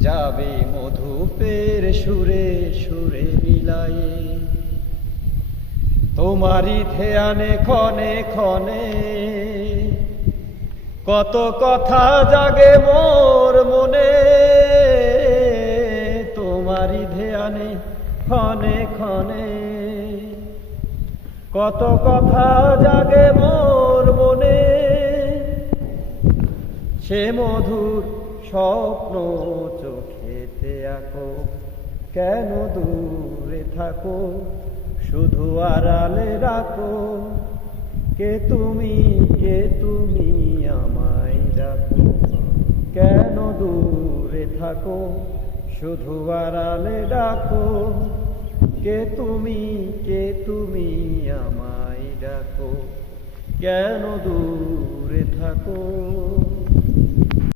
যাবে মধুপের সুরে সুরে মিলায়ে। তোমারি ধ্যানে, ক্ষণে ক্ষণে কত কথা জাগে মোর মনে। তোমারি ধ্যানে, ক্ষণে ক্ষণে কত কথা জাগে মোর মনে। সে মধুর স্বপ্ন চোখেতে আঁকো। কেন দূরে থাকো? শুধু আড়ালে রাখো। কে তুমি? কে তুমি? আমায় ডাকো। কেন দূরে থাকো? শুধু আড়ালে ডাকো। কে তুমি? কে তুমি? আমায় ডাকো। কেন দূরে থাকো?